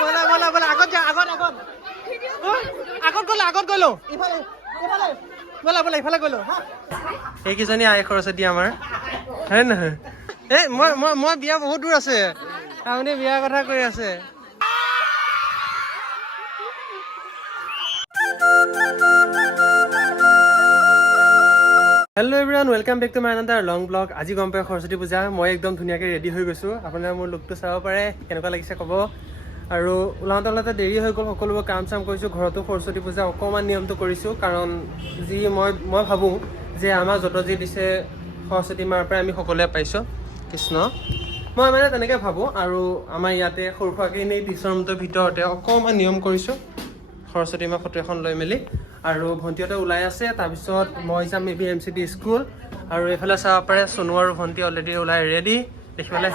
ব'লা ব'লা আগত যা আগত গ'লো ব'লা ইফালে গ'লো এইকেইজনী আই সৰস্বতী আমাৰ। হয় নহয়? এই মই মই মই বিয়া বহুত দূৰ আছে। আপুনি বিয়াৰ কথা কৈ আছে। Hello' everyone welcome back to my another long blog আজি গম পাই সৰস্বতী পূজা। মই একদম ধুনীয়াকৈ ৰেডি হৈ গৈছোঁ। আপোনালোকে মোৰ লুকটো চাব পাৰে কেনেকুৱা লাগিছে ক'ব। আৰু ওলাওঁতে ওলাওঁতে দেৰি হৈ গ'ল সকলোবোৰ কাম চাম কৰিছোঁ ঘৰতো সৰস্বতী পূজা অকণমান নিয়মটো কৰিছোঁ। কাৰণ যি মই মই ভাবোঁ যে আমাক যত যি দিছে সৰস্বতী মাৰ পৰাই আমি সকলোৱে পাইছোঁ কৃষ্ণ। মই মানে তেনেকৈ ভাবোঁ আৰু আমাৰ ইয়াতে সৰু সুৰাকৈ এনেই টিচাৰ ৰুমটোৰ ভিতৰতে অকণমান নিয়ম কৰিছোঁ। সৰস্বতী মা ফটো এখন লৈ মেলি। আৰু ভণ্টিহঁতে ওলাই আছে তাৰপিছত মই যাম A B M C D school আৰু এইফালে চাব পাৰে চনু আৰু ভণ্টি অলৰেডি ওলাই ৰেডি দেখিবলৈ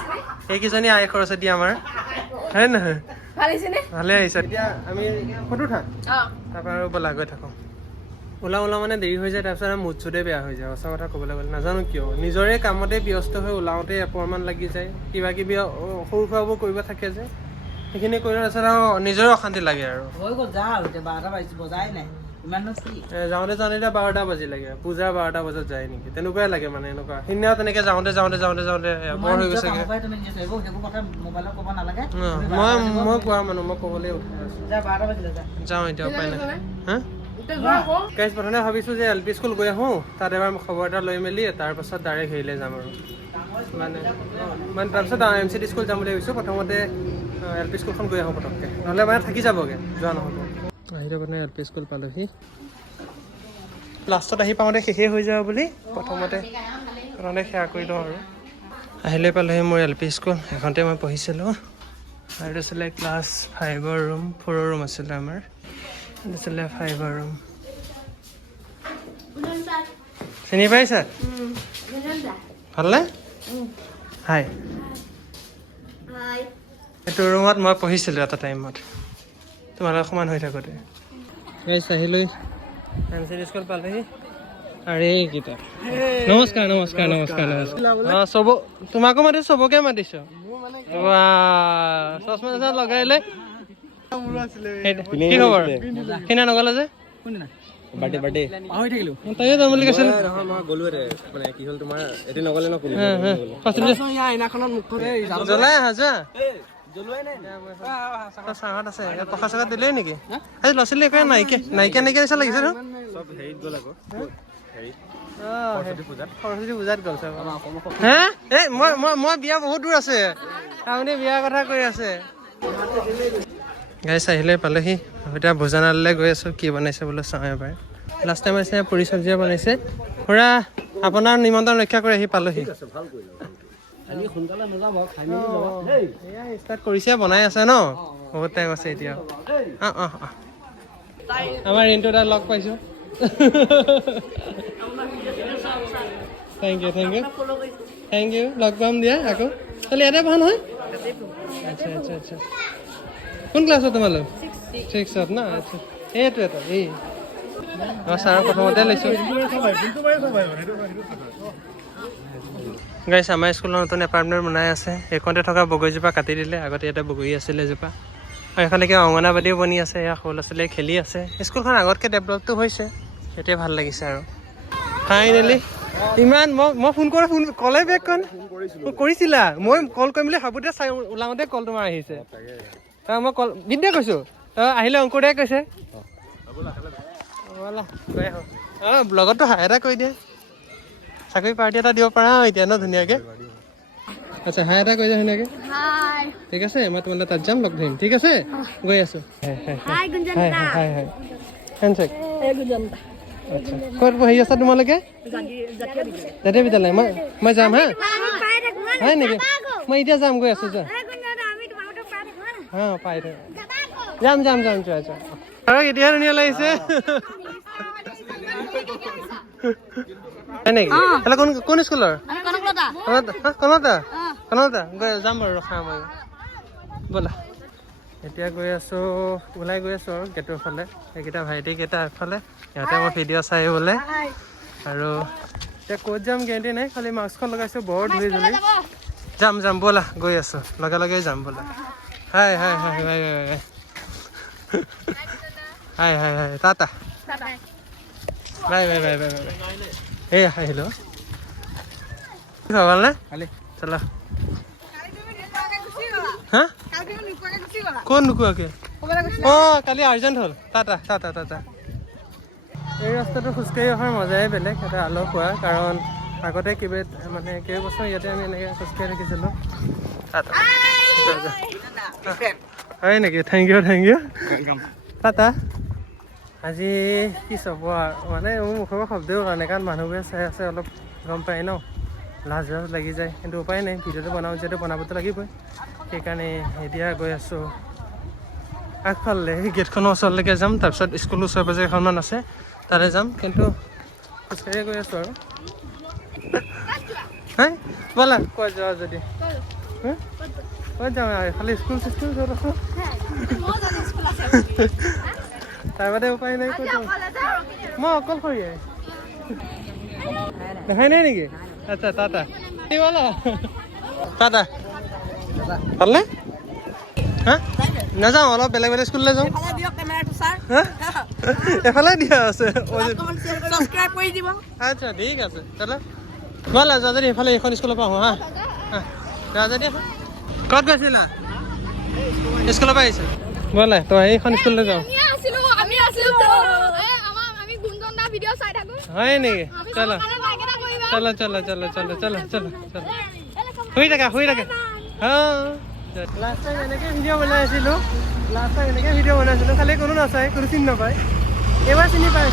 এইকেইজনী আই সৰস্বতী আমাৰ। হয় নহয়? ভালো আহিছে এতিয়া আমি ফটো থাক তাৰপৰা আৰু ব'লা গৈ থাকোঁ। ওলাওঁ ওলাওঁ মানে দেৰি হৈ যায় তাৰপিছত মুড চুডে বেয়া হৈ যায়। সঁচা কথা ক'বলৈ গ'লে নাজানো কিয়। নিজৰে কামতে ব্যস্ত হৈ ওলাওঁতে এপৰমান লাগি যায়। কিবা কিবি সৰু সুৰাবোৰ কৰিব থাকে যে। সেইখিনি কৰিলে তাৰপিছত আৰু নিজৰে অশান্তি লাগে আৰু। হৈ গ'ল যা আৰু এতিয়া বাৰটা বাজিছে বজাই নাই। যাওঁতে যাওঁতে এতিয়া বাৰটা বাজি লাগে পূজা বাৰটা বজাত যায় নেকি? তেনেকুৱাই লাগে মানে এনেকুৱা। সিদিনাও তেনেকে যাওঁতে যাওঁতে যাওঁতে যাওঁতে বৰ হৈ গৈছেগে। মই মই কোৱা মানুহ মই ক'বলৈ যাওঁ এতিয়া উপায় নাই। হা? গাইজ প্ৰথমে ভাবিছোঁ যে এল পি স্কুল গৈ আহোঁ তাত এবাৰ খবৰ এটা লৈ মেলি তাৰপাছত ডাইৰেক্ট হেৰিলৈ যাম আৰু। মানে মানে তাৰপিছত এম চি ডি স্কুল যাম বুলি ভাবিছোঁ প্ৰথমতে এল পি স্কুলখন গৈ আহোঁ পটককৈ। নহ'লে মানে থাকি যাবগৈ যোৱা নহ'ব। আহি মানে এল পি স্কুল পালোহি লাষ্টত আহি পাওঁতে শেষেই হৈ যাব বুলি প্ৰথমতে প্ৰথমতে সেয়া কৰি লওঁ আৰু। আহিলৈ পালোহি মোৰ এল পি স্কুল এখনতে মই পঢ়িছিলোঁ। আৰু আছিলে ক্লাছ ফাইভৰ ৰুম ফ'ৰৰ ৰুম আছিলে আমাৰ। এইটো আছিলে ফাইভৰ ৰুম চিনি পাইছা? ভালনে? হাই এইটো ৰুমত মই পঢ়িছিলোঁ এটা টাইমত তোমালোকৰ সমান হৈ থাকোঁতে। আহিলৈ স্কুল পালেহি আৰু এইকেইটা। নমস্কাৰ নমস্কাৰ নমস্কাৰ নমস্কাৰ। চব তোমাকো মাতিছোঁ চবকে মাতিছোঁ। ৱা চশমা চশমা লগাই লৈ। সেইটো- কি খবৰ? সিদিনা নগ'লে যে? Birthday birthday. পাহৰি থাকিলো তাইও যাম বুলি কৈছিল। নহয় মই গ'লো মানে কি হ'ল তোমাৰ? এদিন নগ'লে ন জ্বলাই আহা যোৱা। মই বিয়া বহুত দূৰ আছে। আপুনি বিয়াৰ কথা কৈ আছে। গাইছ আহিলে পালেহি। এতিয়া ভোজনালয়লৈ গৈ আছোঁ কি বনাইছে বোলে চাওঁ এবাৰ। লাষ্ট টাইম আহিছে পুৰি চব্জিয়ে বনাইছে। খুৰা আপোনাৰ নিমন্ত্ৰণ ৰক্ষা কৰি আহি পালোহি। ষ্টাৰ্ট কৰিছে বনাই আছে ন? বহুত টাইম আছে এতিয়া। অঁ অঁ অঁ। আমাৰ ৰিণ্টু দাক লগ পাইছোঁ। Thank you thank you thank you log পাম দিয়া আকৌ। তাহলে ইয়াতে ভালো নহয়? আচ্ছা আচ্ছা আচ্ছা। কোন ক্লাছত তোমালোক? ছিক্সত না? আচ্ছা। এইটো এটা এই। মই ছাৰক প্ৰথমতে লৈছোঁ। গাইছ আমাৰ স্কুলত নতুন এপাৰ্টমেণ্ট বনাই আছে। এইখনতে থকা বগৰীজোপা কাটি দিলে। আগতে ইয়াতে বগৰী আছিলে এজোপা। আৰু এইফালে কিবা অংগনাবাদীও বনি আছে। এয়া সৰু ল'ৰা ছোৱালীয়ে খেলি আছে। স্কুলখন আগতকৈ ডেভেলপটো হৈছে। সেইটোৱে ভালো লাগিছে আৰু। ফাইনেলি ইমান, মই মই ফোন কৰা ফোন কলে ফোন কৰিছিলা। মই কল কৰিম বুলি ভাবোঁতে চাই ওলাওঁতে কল তোমাৰ আহিছে। তাৰ মই কল বিদ্যা কৈছোঁ। তই আহিলে অংকুৰে কৈছে। অঁ ব্লগততো হাই এটা কৰি দিয়ে। চাকৰি পাৰ্টি এটা দিব পাৰা এতিয়া ন ধুনীয়াকৈ আচ্ছা হাই এটা কৰি দিয়া ধুনীয়াকৈ ঠিক আছে মই তোমালৈ তাত যাম লগ ধৰিম ঠিক আছে গৈ আছোঁ হেণ্ডছেক আচ্ছা ক'ত পঢ়ি আছা তোমালোকে জাতীয় বিদ্যালয় মই মই যাম হা হয় নেকি মই এতিয়া যাম গৈ আছোঁ যোৱা অঁ পাই থাক যাম যাম যাম যোৱা যোৱা আৰু এতিয়া ধুনীয়া লাগিছে হয় নেকি? হেল্ল' কোন কোন স্কুলৰ কনতা কনতা গৈ যাম বাৰু ৰখা মই। ব'লা। এতিয়া গৈ আছোঁ ওলাই গৈ আছোঁ আৰু গেটৰ ফালে। এইকেইটা ভাইটিকেইটা আগফালে সিহঁতে মই ভিডিঅ' চাই বোলে আৰু এতিয়া ক'ত যাম গেৰেণ্টি নাই খালি মাস্কখন লগাইছোঁ বৰ ধূলি ধূলি। যাম যাম ব'লা গৈ আছোঁ। লগে লগে যাম ব'লা। Hi hi hi hi hi hi. Hi hi hi tata. Bye bye bye bye bye. এই আহিলোঁ ভালনে? ভালে। চলা। হা? ক'ত নোকোৱাকে? অঁ কালি আৰ্জেণ্ট হ'ল। টাটা টাটা টাটা এই ৰাস্তাটো খোজকাঢ়ি অহাৰ মজাই বেলেগ এটা আলহ কাৰণ আগতে কেইবা মানে কেইবছৰ ইয়াতে আমি এনেকৈ খোজকাঢ়ি থাকিছিলোঁ। টাটা। হয় নেকি? Thank you thank you tata আজি কি চাব মানে মোৰ মুখৰ শব্দই ওলোৱা কাৰণ মানুহবোৰে চাই আছে অলপ গম পায় ন? লাজ লাজ লাগি যায় কিন্তু উপায় নাই ভিডিঅ'টো বনাওঁ যিহেতু বনাবতো লাগিবই। সেইকাৰণে এতিয়া গৈ আছোঁ। আগফালে সেই গেটখনৰ ওচৰলৈকে যাম তাৰপিছত স্কুল ওচৰে পাজৰে এখনমান আছে তাতে যাম কিন্তু খোজকাঢ়িয়ে গৈ আছোঁ আৰু। হাই ব'লা ক'ত যোৱা যদি? হা? ক'ত যাওঁ আৰু এইফালে স্কুল চিস্কুল য'ত আছোঁ। তাৰ বাদে উপায় নাই যাওঁ মই অকলশৰীয়াই দেখাই নাই নেকি? আচ্ছা টাটা। কি ব'লা টাটা। ভালনে হা? নাযাওঁ অলপ বেলেগ বেলেগ স্কুললৈ যাওঁ? এফালে দিয়া আছে। আচ্ছা ঠিক আছে। তেলে। ব'লা যোৱা যদি এইফালে এইখন স্কুলৰ পৰা আহোঁ হা? যোৱা যদি। ক'ত গৈছিলা? স্কুলৰ পৰা আহিছে? ব'লা তই এইখন স্কুললৈ যাওঁ আমি আছিলো আমি আছিলো এ, আমাৰ আমি গুঞ্জন দা ভিডিঅ' চাই থাকো হয় নেকি চলো। চলো চলো চলো চলো চলো চলো চলো। শুই থাকা শুই থাকা লাষ্ট টাইম এনেকৈ ভিডিঅ' বনাই আছিলোঁ। লাষ্ট টাইম এনেকৈ ভিডিঅ' বনাইছিলোঁ খালি কোনো নাচায় কোনো চিনি নাপায়। এইবাৰ চিনি পায়।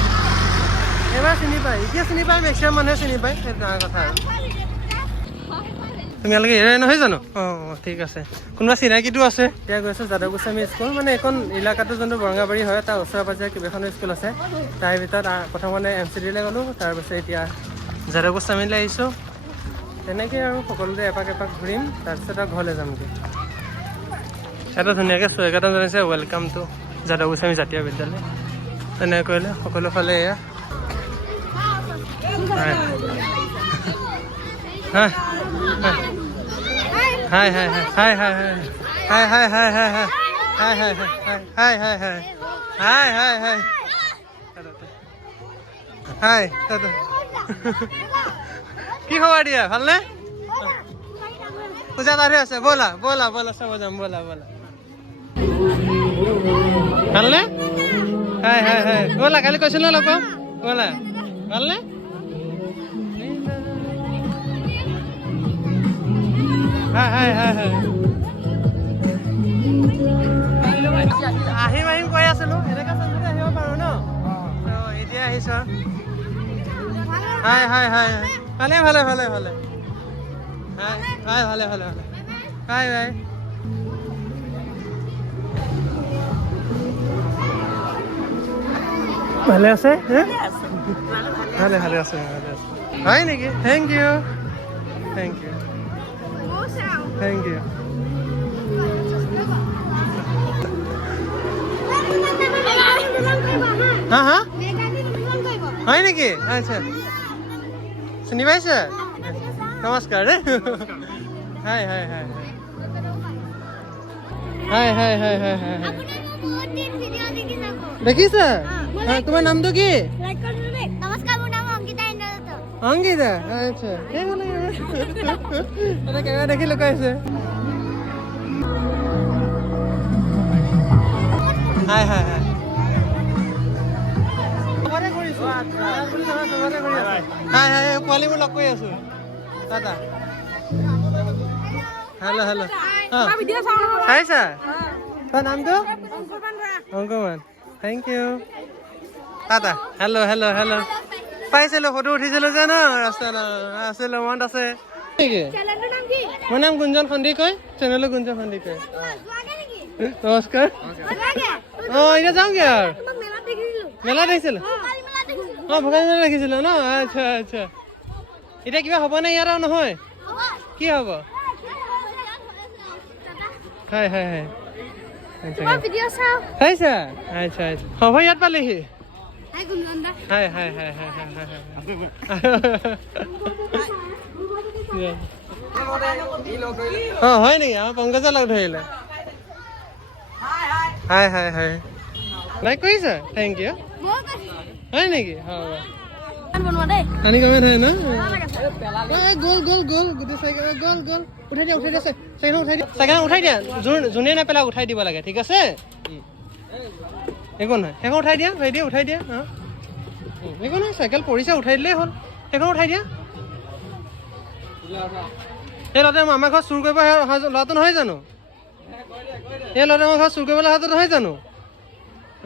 এইবাৰ চিনি পায়। এতিয়া চিনি পায় মেক্সিমাম মানুহে চিনি পায়। সেইটো ডাঙৰ কথা আৰু। তোমালোকে এৰাই নহয় জানো? অঁ ঠিক আছে। কোনোবা চিনাকিটো আছে? এতিয়া গৈছোঁ যাদৱ গোস্বামী স্কুল। মানে এইখন এলেকাটো যোনটো বৰঙাবাৰী হয় তাৰ ওচৰে পাজৰে কেইবাখনো স্কুল আছে। তাৰ ভিতৰত আ- প্ৰথমতে এম চি ডিলৈ গ'লোঁ তাৰপিছত এতিয়া যাদৱ গোস্বামীলৈ আহিছোঁ। তেনেকৈ আৰু সকলোতে এপাক এপাক ঘূৰিম তাৰপিছত আৰু ঘৰলৈ যামগৈ। এটা ধুনীয়াকৈ চুৱেগাটা জনাইছে ৱেলকাম টু যাদৱ গোস্বামী জাতীয় বিদ্যালয়। তেনেকৈ কৰিলে সকলো ফালে এয়া। হয় হয় hi hi hi hi hi hi hi hi hi hi hi hi hi hi hi hi hi hi দাদা কি খবৰ দিয়া ভালনে পূজা তাতে আছে ব'লা ব'লা ব'লা চাব যাম ব'লা ব'লা ভালনে হাই হাই হাই ব'লা কালি কৈছিলোঁ লগ পাম ব'লা ভালনে হাই আহিম আহিম কৈ আছিলোঁ এনেকৈ চাঞ্চতে আহিব পাৰোঁ ন? এতিয়া আহিছ। হাই হাই হাই ভালে ভালে ভালে ভালে। হাই হাই ভালে ভালে ভালে। Hi hi. ভালে আছে? ভালে ভালে আছে ভালে আছে। হয় নেকি? Thank you thank you thank you হা হা হয় নেকি? আচ্ছা। চিনি পাইছে নমস্কাৰ দেই hi hi hi hi hi hi hi hi দেখিছা তোমাৰ নামটো কি? অংকিতা আচ্ছা। কেমেৰা দেখি লুকাইছে? Hi hi hi. Hi hi log কৰি আছো। দাদা হেল্ল' হেল্ল' চাইছা? নামটো? অংকমান থেংক ইউ দাদা হেল্ল' হেল্ল' হেল্ল' পাইছিলোঁ ফটো উঠিছিলোঁ যে ন ৰাস্তাত অঁ, আছিলোঁ মনত আছে। মোৰ নাম গুঞ্জন সন্দিকৈ চেনেলো গুঞ্জন সন্দিকৈ নমস্কাৰ। অঁ এতিয়া যাওঁগে আৰু। মেলা দেখিছিলোঁ। অঁ ভোগালী মেলা দেখিছিলোঁ। ন? আচ্ছা আচ্ছা। এতিয়া কিবা হ'বনে ইয়াত আৰু নহয়? কি হ'ব? হয় হয় হয়। আচ্ছা আচ্ছা আচ্ছা। হ'ব ইয়াত পালেহি। হাই গুঞ্জন দা hi hi hi hi hi hi hi অঁ হয় নেকি আমাৰ পংকজে লগ ধৰিলে। Hi hi. হাই লাইক কৰিছা? থেংক ইউ হয় নেকি? হ'ব পানী কমে থাকে ন? এই গ'ল গ'ল গ'ল। গোটেই চাইকেল গ'ল গ'ল। উঠাই দিয়া উঠাই দিয়া। চাইকেল উঠাই দিয়া। চাইকেল উঠাই দিয়া। যোন যোনে নেপেলাই উঠাই দিব লাগে। ঠিক আছে। একো নহয় সেইখন উঠাই দিয়া উঠাই দিয়া উঠাই দিয়া অঁ একো নহয়, চাইকেল পৰিছে, উঠাই দিলেই হ'ল। সেইখন উঠাই দিয়া। সেই ল'ৰাটোৱে আমাৰ ঘৰত চুৰ কৰিব অহা ল'ৰাটো নহয় জানো? সেই ল'ৰাটোৱে আমাৰ ঘৰত চুৰ কৰিবলৈ অহাটো নহয় জানো?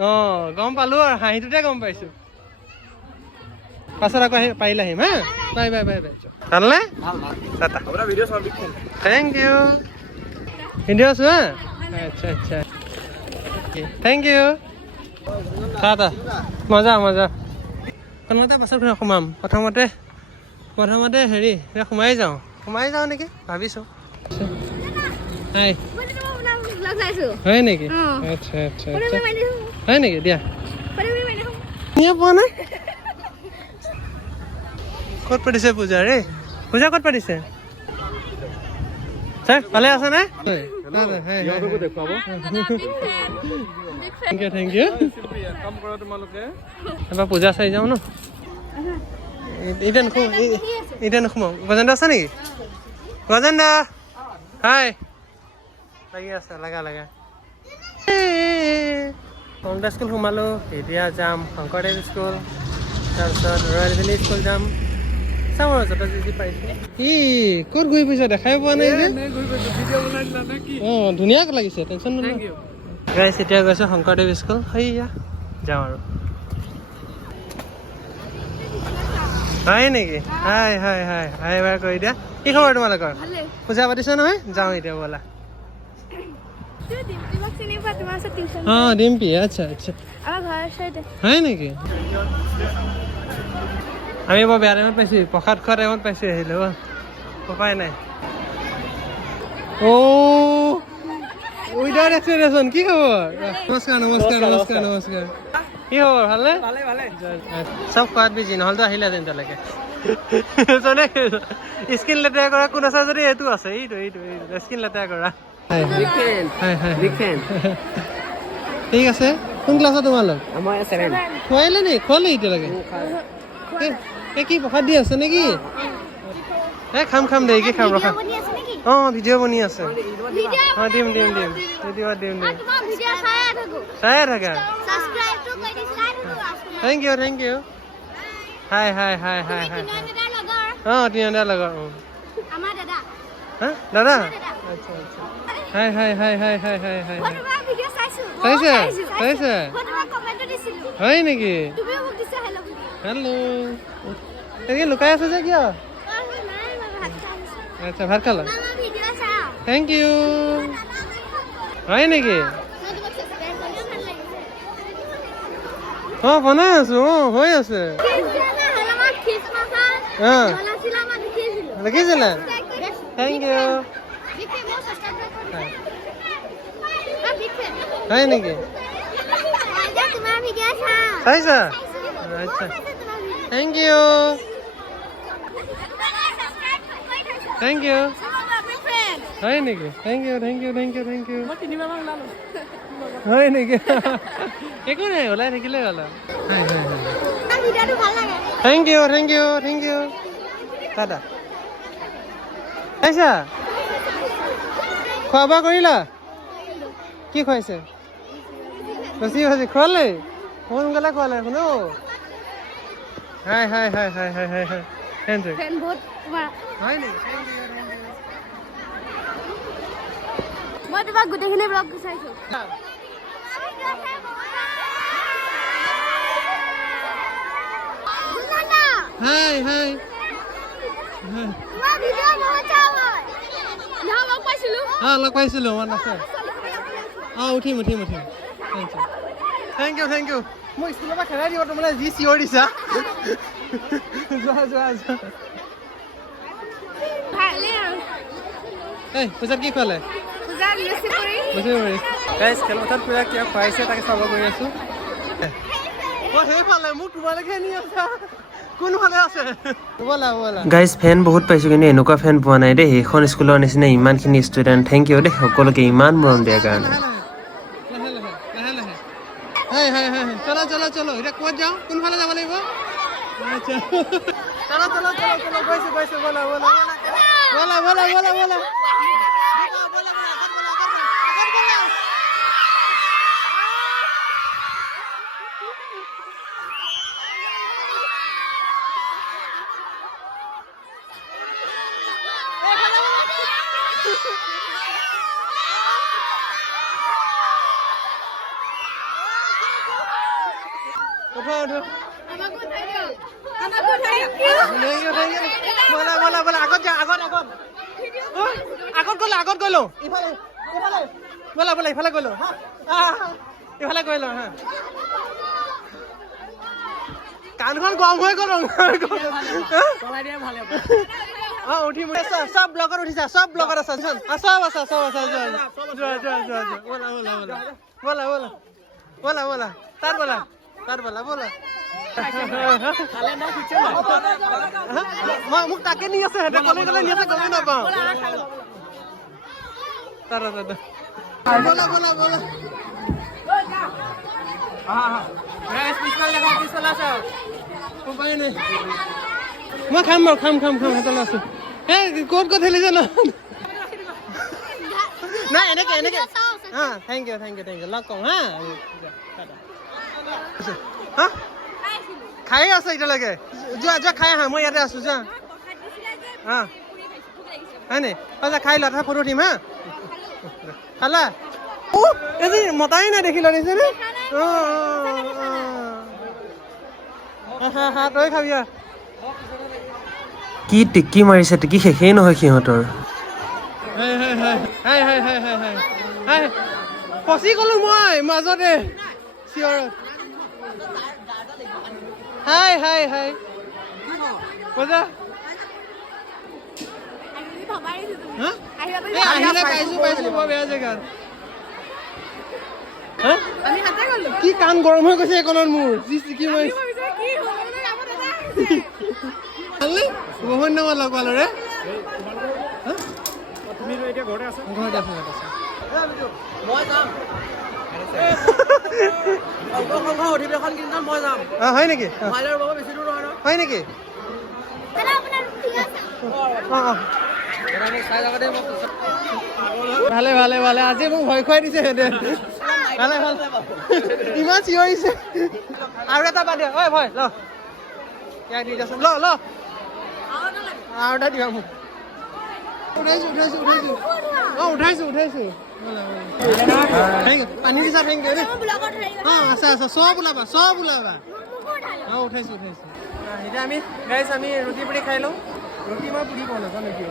অঁ, গম পালোঁ আৰু, হাঁহিটোতে গম পাইছোঁ। পাছত আকৌ আহি পাৰিলে আহিম, হা? Bye bye bye bye. ভালনে? থেংক ইউ ভিডিঅ' আছোঁ, হা? আচ্ছা আচ্ছা। থেংক ইউ মজা মজা। প্ৰথমতে পাছত সোমাম। প্ৰথমতে প্ৰথমতে হেৰি সোমাই যাওঁ। সোমাই যাওঁ নেকি? ভাবিছোঁ। হয় নেকি। আচ্ছা আচ্ছা আচ্ছা। হয় নেকি? দিয়া। পোৱা নাই? ক'ত পাতিছে পূজা ৰে? পূজা ক'ত পাতিছে? ছাৰ ভালে আছে নে দেখুৱাব থেংক ইউ থেংক ইউ কৰা তোমালোকে এবাৰ পূজা চাই যাওঁ ন। এতিয়া নোসোমাওঁ এ- এতিয়া নোসোমাওঁ গজেন্দ্ৰ আছে নেকি? গজেন্দ্ৰ। হাই। লাগি আছে লাগা লাগা। কংগ্ৰেছ স্কুল সোমালোঁ এতিয়া যাম শংকৰদেৱ স্কুল তাৰপিছত ৰয়েল ভেলী স্কুল যাম। চাম আৰু য'তে যি যি পাৰিছোঁ ই ক'ত ঘূৰি ফুৰিছ? দেখাই পোৱা নাই যে। অঁ ধুনীয়া লাগিছে। টেনশ্যন নল'বা। গাইছ এতিয়া গৈছোঁ শংকৰদেৱ স্কুল। সেইয়া যাওঁ আৰু। হয় নেকি? হাই হাই হাই হাই এবাৰ কৰি দিয়া। কি খবৰ তোমালোকৰ? পূজা পাতিছে নহয়? যাওঁ এতিয়া ব'লা। অঁ ডিম্পি। আচ্ছা আচ্ছা। হয় নেকি? আমি বৰ বেয়া টাইমত পাইছোঁ প্ৰসাদ খোৱা টাইমত পাইছোঁ আহিলোঁ উপায় নাই। অ' উইদাউট এক্সপ্লেনেশ্যন কি খবৰ? নমস্কাৰ নমস্কাৰ নমস্কাৰ নমস্কাৰ। কি খবৰ ভালনে? ভালে ভালে। চব খোৱাত বিজি নহ'লেতো আহিলেহেঁতেন তেনেকৈ জনে স্কিন লেতেৰা কৰা কোন আছে যদি এইটো আছে এইটো এইটো এইটো স্কিন লেতেৰা কৰা। ঠিক আছে কোন ক্লাছত তোমালোক? খোৱাইলে নি? খোৱালে এতিয়ালৈকে? এ- কি প্ৰসাদ দি আছে নেকি? এ খাম খাম দেৰিকে খাম ৰখা। অঁ ভিডিঅ' বনি আছে। অঁ দিম দিম দিম। ভিডিঅ' দিম দিম। চাই থাকা। থাকো you thank you hi hi hi hi hi অঁ তিনিটা লগৰ অঁ। দাদা? আচ্ছা আচ্ছা hi hi hi hi hi hi hi চাইছো? চাইছে? হয় নেকি? বুলি হেল্ল' লুকাই আছে যে আহিছো আচ্ছা ভাত খালা? থেংক ইউ হয় নেকি? অঁ বনাই আছো অঁ হৈ আছে। অঁ। দেখিছিলে? থেংক ইউ হয়। নেকি? চাইছা আচ্ছা। থেংক ইউ থেংক ইউ হয় নেকি thank you thank you thank you thank you হয় নেকি একো নাই ওলাই থাকিলে হ'ল আৰু হয় হয় হয় thank you thank you thank you দাদা চাইছা খোৱা বোৱা কৰিলা কি খুৱাইছে লুচি ভাজি খোৱালে সোনকালে খোৱালে শুনো hi hi hi hi hi hi hi thank you হয় নেকি থেংক ইউ থেংক ইউ মই তোমাক গোটেইখিনি ব্লগ চাইছো হাই হাই অঁ লগ পাইছিলোঁ মনত আছে অঁ উঠিম উঠিম উঠিম থেংক ইউ থেংক ইউ মোক স্কুলৰ পৰা খেলাই দিব তোমালে যি চিঞৰ দিছা যোৱা যোৱা যোৱা এই পূজাত কি খোৱালে গাইজ খেলপথাৰত পূজা কিয় খুৱাইছে তাকে চাব গৈ আছোঁ অঁ সেইফালে মোক তোমালোকে নি আছা কোনফালে আছে ব'লা ব'লা গাইজ ফেন বহুত পাইছোঁ কিন্তু এনেকুৱা ফেন পোৱা নাই দেই। সেইখন স্কুলৰ নিচিনা ইমানখিনি ষ্টুডেণ্ট থেংক ইউ দেই সকলোকে ইমান মৰম দিয়াৰ কাৰণে। চলো চলো চলো। এতিয়া ক'ত যাওঁ? কোনফালে যাব লাগিব? আচ্ছা চলো চলো চলো চলো গৈছোঁ গৈছোঁ ব'লা ব'লা। ব'লা ব'লা ব'লা ব'লা উঠো উঠো আমাকো উঠাই দিয়ক আমাকো উঠাই দিয়ক Thank you, thank you. ব'লা ব'লা ব'লা আগত যা আগত আগত। আগত গ'লো আগত গ'লো। ইফালে ইফালে ব'লা ব'লা ইফালে গ'লো হা ইফালে গ'লো হা। কাণখন গৰম হৈ গ'ল অঁ উঠিম আছা চব ব্লগত উঠিছা চব ব্লগত আছা চোন। চব আছা চব আছা যোৱা যোৱা যোৱা যোৱা যোৱা ব'লা ব'লা ব'লা। ব'লা ব'লা। ব'লা ব'লা। তাত ব'লা। তাত ব'লা। ব'লা মই মোক তাকে নি আছে সিহঁতে ক'লে ক'লে নি আছে গমেই নাপাওঁ। তাত তাত ব'লা ব'লা ব'লা। উপায় নাই মই খাম বাৰু খাম খাম খাম সিহঁতলৈ আছোঁ এই ক'ত ক'ত ঠেলিছে ন নাই এনেকে এনেকে। হা thank you thank you thank you log কওঁ হা হা? খাই আছে এতিয়ালৈকে। যোৱা যোৱা খাই আহা মই ইয়াতে আছোঁ যোৱা। হা? হয় নি আচ্ছা খাই লোৱা তাৰ ফটো উঠিম হা? খালা? ও আজি মতাই নাই দেখিলা দেখিছেনে? তই খাবি কি টিকি মাৰিছে টিকি শেষেই নহয় সিহঁতৰ। ফচি গলো মই মাজতে। চিঞৰত হাই হাই হাই বজা হা? পাইছো পাইছো বৰ বেয়া জেগাত। হা? আমি হাতে গ'লো কি কাণ গৰম হৈ গৈছে এইকণত মোৰ? যি আহিছে ভালনে বহুত দিনৰ লগ ঘৰতে আছা ঘৰতে আছো। মই যাম। হয় নেকি? হয় নেকি? ভালে ভালে ভালে। আজি মোক ভয় খুৱাই দিছে সিহঁতে ভালে, ভালো। ইমান চিঞৰিছে আৰু এটা বাদ দিয়া। ঐ ভয়, ল। দি দেচোন ল ল। আৰু এটা দিবা মোক। উঠাইছো উঠাইছো উঠাইছো। অঁ, উঠাইছো উঠাইছো। পানী দিছা থেংক ইউ অঁ আছে আছে চব ওলাবা চব ওলাবা অঁ উঠাইছো উঠাইছো এতিয়া আমি গাইছ আমি ৰুটি পুৰি খাই লওঁ ৰুটি মই পুৰি পোৱা নাজানো কিয়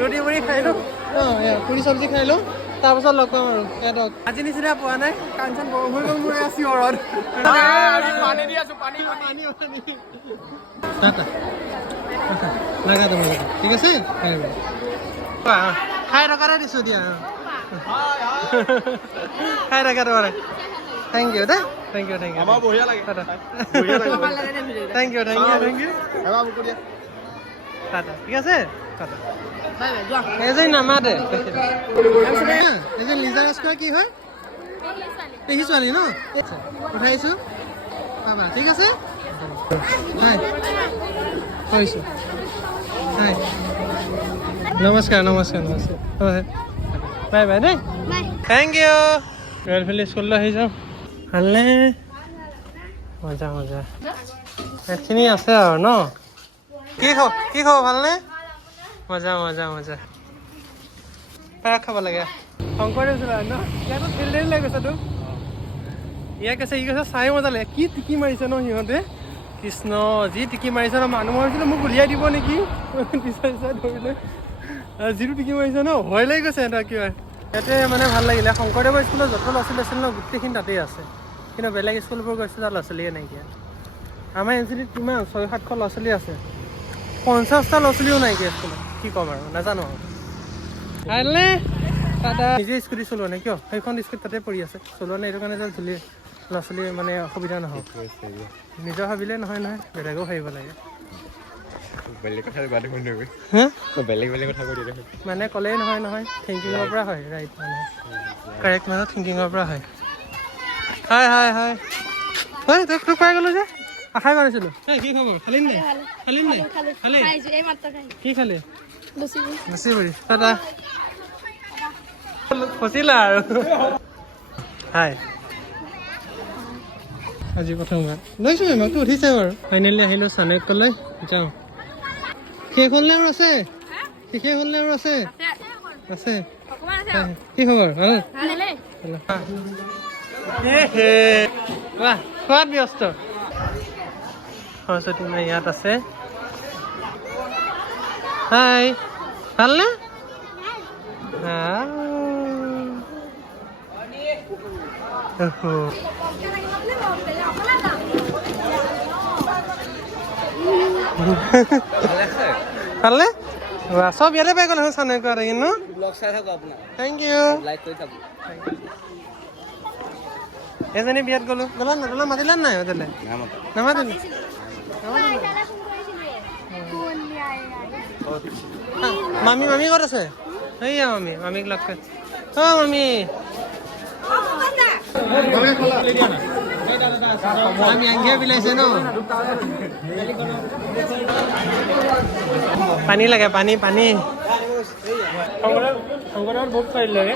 ৰুটি পুৰি খাই লওঁ অঁ পুৰি চব্জি খাই লওঁ তাৰপাছত লগ পাম আৰু সিহঁতক আজি নিচিনা পোৱা নাই কাণ চান গৰম হৈ গ'ল মোৰ চিঞৰত পানী দি আছো পানী পানী পানী তোমালোকে ঠিক আছে খাই লবা। অঁ। খাই থকাতে দিছোঁ দিয়া খাই থকা তোমাৰে থেংক ইউ দেই থেংক ইউ থেংক ইউ লাগে। টাটা। বঢ়িয়া thank you thank you thank you মোকো দিয়া টাটা ঠিক আছে? টাটা। এজন নামাতে এজন লিজা ৰাজখোৱা কি হয়? পেহী ছোৱালী ন? উঠাইছোঁ। পাবা ঠিক আছে? হাই। থৈছোঁ। হাই। নমস্কাৰ নমস্কাৰ নমস্কাৰ। হয়। বাই বাই দেই থেংক ইউ ৰয়েল ভেলি স্কুললৈ আহি যাওঁ ভালনে মজা মজা এইখিনি আছে আৰু ন কি খাব কি খাব ভালনে মজা মজা মজা পায়স খাব লাগে শংকৰদেৱ চোলা ন ইয়াতো ফিল্ডেৰি লৈ গৈছে তোক ইয়াক আছে ই কৈছে চাই মজা লাগে কি টিকি মাৰিছে ন সিহঁতে কৃষ্ণ যি টিকি মাৰিছে ন মানুহ ভাবিছিলে মোক উলিয়াই দিব নেকি ধৰিলে আৰু যিটো টিকি মাৰিছে ন ভয় লাগি গৈছে সিহঁতৰ কিবা। ইয়াতে মানে ভালো লাগিলে শংকৰদেৱৰ স্কুলত যত ল'ৰা ছোৱালী আছিল ন গোটেইখিনি তাতেই আছে। কিন্তু বেলেগ স্কুলবোৰ গৈছে তাত ল'ৰা ছোৱালীয়ে নাইকিয়া। আমাৰ এন চি কিমান ছয় সাতশ ল'ৰা ছোৱালী আছে। পঞ্চাছটা ল'ৰা ছোৱালীও নাইকিয়া স্কুলত কি ক'ম আৰু নাজানো আৰু। কাইলৈ দাদা নিজে স্কুটি চলোৱা নাই কিয়? সেইখন স্কুটি তাতে পৰি আছে। চলোৱা নাই এইটো কাৰণে যে ঝুলি ল'ৰা ছোৱালীৰ মানে অসুবিধা নহওক। নিজৰ ভাবিলে নহয় নহয় বেলেগো ভাবিব লাগে। বেলেগ কথা কোৱা দেখোন তুমি হা? বেলেগ বেলেগ কথা কৈ দিয়া দেখোন মানে ক'লেই নহয় নহয়। থিংকিঙৰ পৰা হয় ৰাইট মানে। কাৰেক্ট মানে থিংকিঙৰ পৰা হয়। হয় হয় হয়। হয় তোক তোক পাই গ'লো যে? আশাই মাৰিছিলোঁ এই কি খবৰ? খালি নাই খালি নাই খালি এই মাত্ৰ খাই। কি খালি? লুচি। বুঢ়ী টাটা। ফচিলা আৰু। হাই। আজি প্ৰথমবাৰ। লৈছোঁ মেমকটো উঠিছে বাৰু। ফাইনেলি আহিলোঁ চানক্যলৈ যাওঁ। শেষ হ'ল নে আৰু আছে শেষ হ'ল নে আৰু আছে আছে। কি খবৰ? ভালো? খোৱাত ব্যস্ত। সৰস্বতী মা ইয়াত আছে। হাই ভালনে? আহ। বাহ, চব ইয়াতে পাই গ'ল চানে কোৱা কিন্তু থাকোঁ ইউ কৰি এজনী বিয়াত গ'লো। গ'লা না গ'লা মাতিলা নাই হোটেলে? নামাতিলে? মামী মামী ক'ত আছে? এইয়া মামী মামীক লগ পাই অ' মামী। মামী আংঘিয়া বিলাইছে ন? পানী লাগে পানী পানী। শংকৰদেৱত বুক কৰিলে ৰে।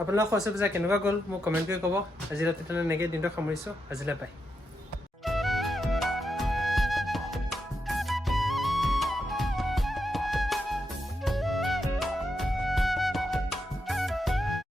আপোনালোকৰ খৰচ পূজা কেনেকুৱা গ'ল? মোক কমেণ্ট কৰি ক'ব। আজিলৈ ৰাতি এনেকৈ দিনটো সামৰিছোঁ। আজিলৈ পাই।